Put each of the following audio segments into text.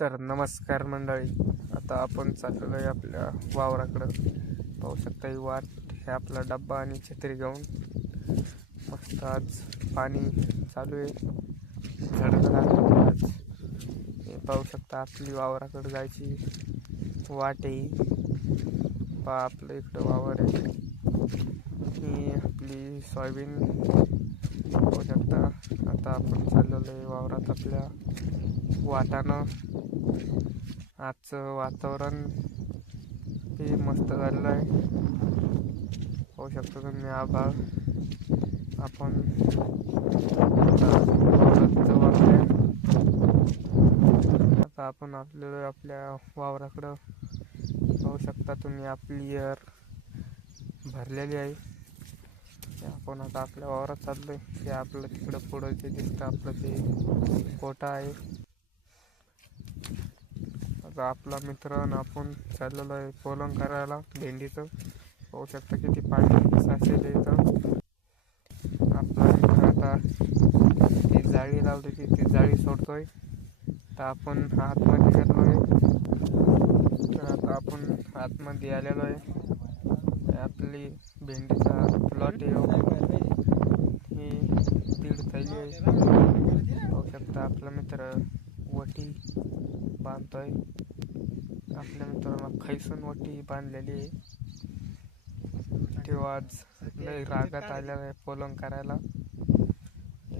तर नमस्कार मंडळी. आता आपण चाललेलो आहे आपल्या वावराकडं. पाहू शकता ही वाट हे आपला डब्बा आणि छत्री घेऊन मस्त आज पाणी चालू आहे. झडकं लागलं आज. हे पाहू शकता आपली वावराकडं जायची वाट आहे. पहा आपलं इकडं वावर आहे. ही आपली सोयाबीन पाहू शकता. आता आपण चाललेलो आहे वावरात आपल्या वाटानं. आजचं वातावरण हे मस्त झालेलं आहे. पाहू शकता तुम्ही आभाळ. आपण आता आपण आपल्या वावराकडं पाहू शकता तुम्ही. आपली एअर भरलेली आहे. आपण आता आपल्या वावरात चाललोय. ते आपलं तिकडं पुढं जे दिसतं आपलं ते कोटा आहे. आता आपला मित्र आणि आपण चाललेलो आहे पोलन करायला भेंडीचं. पाहू शकता किती पाणी साचेल इथं. आपला मित्र आता ती जाळी लावली ती जाळी सोडतोय. तर आपण आतमध्ये गेलो आहे. तर आता आपण आतमध्ये आलेलो आहे. आपली भेंडीचा प्लॉट आहे. ही 1.5 थैली आहे. पाहू शकता आपला मित्र वटी बांधतोय. आपल्या मित्रांना खैसून वटी बांधलेली आहे. तेव्हा आज लय रागात आलेला आहे पोलन करायला.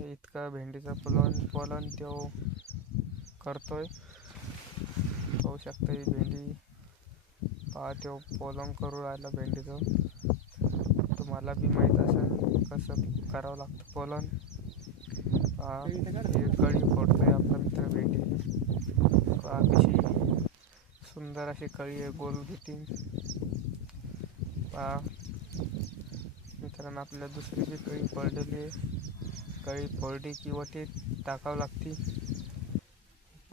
इतका भेंडीचा पोलन तो करतोय. पाहू शकता ही भेंडी. पहा तो पोलन करू राहिला भेंडीचं. तुम्हाला बी माहीत असेल कसं करावं लागतं पोलन. पहा कळी फोडतोय आपला मित्र भेंडी. पहा कशी सुंदर अशी कळी आहे गोल भीती. पहा मित्रांनो आपल्याला दुसरी बी कळी पडलेली आहे. कळी फोडली की वटी टाकावं लागते.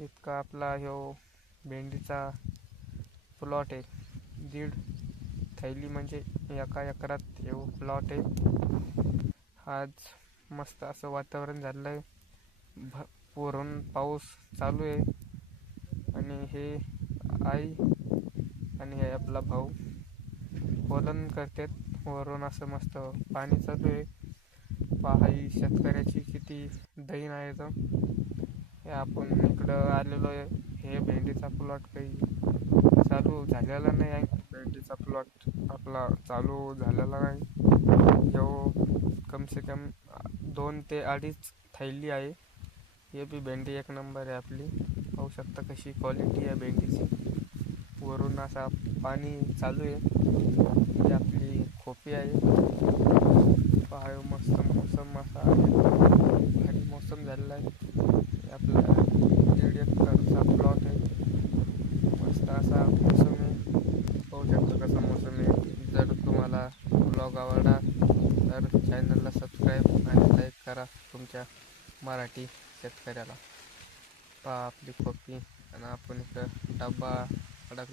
इतका आपला ह्यो भेंडीचा प्लॉट आहे. 1.5 थैली म्हणजे एका एकरात ह्यो प्लॉट आहे. आज मस्त असं वातावरण झालं आहे. वरून पाऊस चालू आहे. आणि हे आई आणि हे आपला भाऊ पोलन करतात. वरून असं मस्त पाणी चालू आहे. पहा ही शेतकऱ्याची किती दैन आहे. तर हे आपण इकडं आलेलो आहे. हे भेंडीचा प्लॉट काही चालू झालेला नाही आहे. भेंडीचा प्लॉट आपला चालू झालेला नाही. जो कमसे कम 2 ते 2.5 थैली आहे. हे बी भेंडी एक नंबर आहे आपली. पाहू शकता कशी क्वालिटी आहे भेंडीची. वरून असा पाणी चालू आहे. ही आपली खोपी आहे. पहा मस्त मोसम असा भारी मोसम झालेला आहे. आपला 1.5 एकरचा प्लॉट आहे. मस्त असा मोसम आहे. पाहू शकता कसा मोसम आहे. जर तुम्हाला ब्लॉग आवडला तर चॅनलला सबस्क्राईब आणि लाईक करा तुमच्या मराठी शेतकऱ्याला. पहा आपली खोपी आणि आपण इथं डब्बा अडकला.